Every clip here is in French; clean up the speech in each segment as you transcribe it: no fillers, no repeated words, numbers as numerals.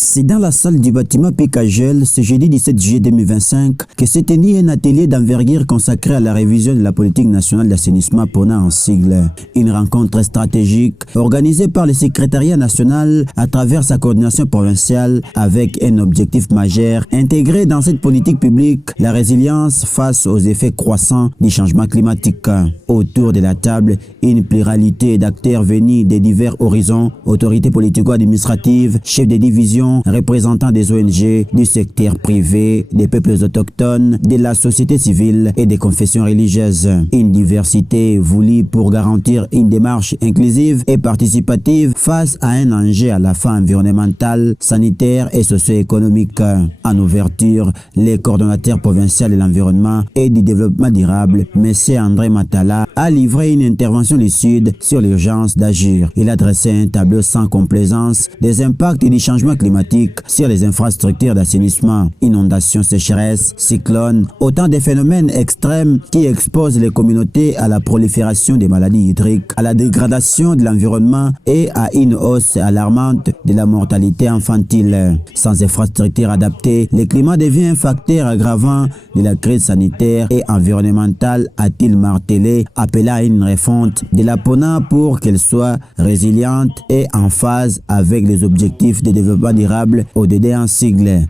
C'est dans la salle du bâtiment Picagel, ce jeudi 17 juillet 2025, que s'est tenu un atelier d'envergure consacré à la révision de la politique nationale d'assainissement PONA en sigle. Une rencontre stratégique organisée par le secrétariat national à travers sa coordination provinciale avec un objectif majeur, intégrer dans cette politique publique la résilience face aux effets croissants du changement climatique. Autour de la table, une pluralité d'acteurs venus des divers horizons, autorités politico-administratives, chefs de division, représentants des ONG, du secteur privé, des peuples autochtones, de la société civile et des confessions religieuses. Une diversité voulue pour garantir une démarche inclusive et participative face à un enjeu à la fois environnemental, sanitaire et socio-économique. En ouverture, les coordonnateurs provinciaux de l'environnement et du développement durable, M. André Matala, a livré une intervention lucide sur l'urgence d'agir. Il a dressé un tableau sans complaisance des impacts du changement climatique sur les infrastructures d'assainissement, inondations, sécheresses, cyclones, autant de phénomènes extrêmes qui exposent les communautés à la prolifération des maladies hydriques, à la dégradation de l'environnement et à une hausse alarmante de la mortalité infantile. Sans infrastructures adaptées, le climat devient un facteur aggravant de la crise sanitaire et environnementale, a-t-il martelé, appelant à une refonte de la PONA pour qu'elle soit résiliente et en phase avec les objectifs de développement durable ODD en sigle.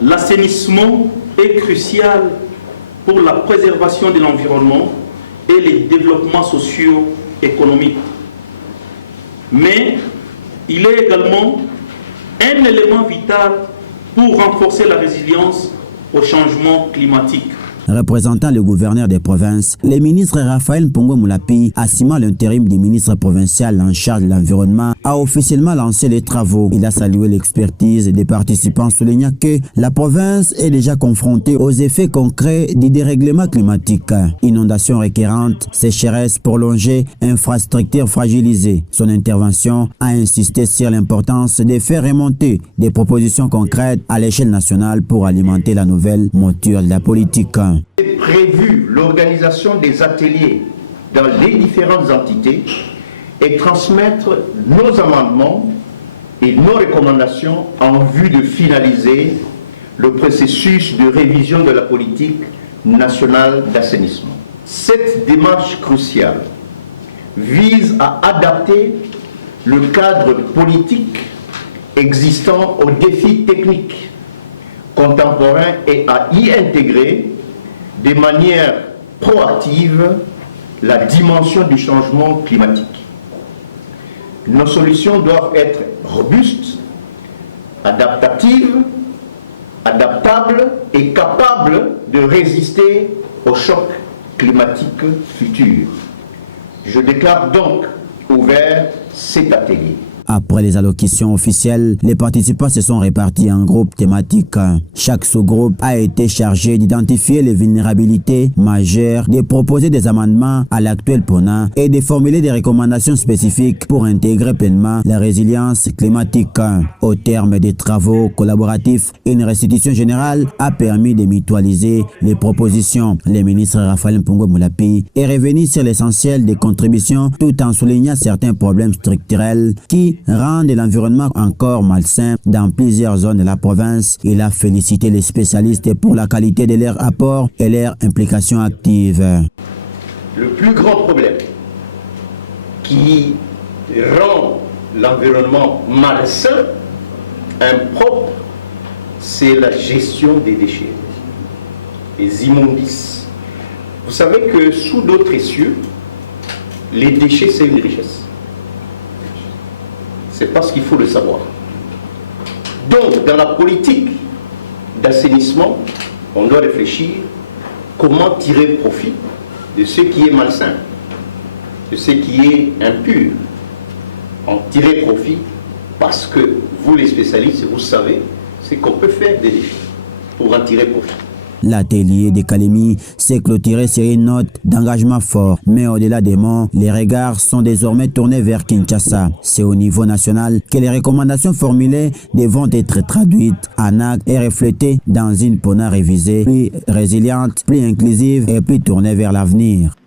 L'assainissement est crucial pour la préservation de l'environnement et les développements socio-économiques. Mais il est également un élément vital pour renforcer la résilience au changement climatique. Représentant le gouverneur des provinces, le ministre Raphaël Mpongo Moulapi, assumant l'intérim du ministre provincial en charge de l'environnement, a officiellement lancé les travaux. Il a salué l'expertise des participants, soulignant que la province est déjà confrontée aux effets concrets du dérèglement climatique. Inondations récurrentes, sécheresses prolongées, infrastructures fragilisées. Son intervention a insisté sur l'importance de faire remonter des propositions concrètes à l'échelle nationale pour alimenter la nouvelle mouture de la politique. C'est prévu l'organisation des ateliers dans les différentes entités et transmettre nos amendements et nos recommandations en vue de finaliser le processus de révision de la politique nationale d'assainissement. Cette démarche cruciale vise à adapter le cadre politique existant aux défis techniques contemporains et à y intégrer de manière proactive la dimension du changement climatique. Nos solutions doivent être robustes, adaptatives, adaptables et capables de résister aux chocs climatiques futurs. Je déclare donc ouvert cet atelier. Après les allocutions officielles, les participants se sont répartis en groupes thématiques. Chaque sous-groupe a été chargé d'identifier les vulnérabilités majeures, de proposer des amendements à l'actuel PONA et de formuler des recommandations spécifiques pour intégrer pleinement la résilience climatique. Au terme des travaux collaboratifs, une restitution générale a permis de mutualiser les propositions. Le ministre Raphaël Mpongo Moulapi est revenu sur l'essentiel des contributions tout en soulignant certains problèmes structurels qui rendent l'environnement encore malsain dans plusieurs zones de la province. Il a félicité les spécialistes pour la qualité de leur apport et leur implication active. Le plus grand problème qui rend l'environnement malsain, impropre, c'est la gestion des déchets, les immondices. Vous savez que sous d'autres cieux, les déchets, c'est une richesse. C'est parce qu'il faut le savoir. Donc, dans la politique d'assainissement, on doit réfléchir comment tirer profit de ce qui est malsain, de ce qui est impur. En tirer profit parce que vous, les spécialistes, vous savez, c'est qu'on peut faire des défis pour en tirer profit. L'atelier de Kalemi s'est clôturé sur une note d'engagement fort. Mais au-delà des mots, les regards sont désormais tournés vers Kinshasa. C'est au niveau national que les recommandations formulées devront être traduites en actes et reflétées dans une PONA révisée, plus résiliente, plus inclusive et plus tournée vers l'avenir.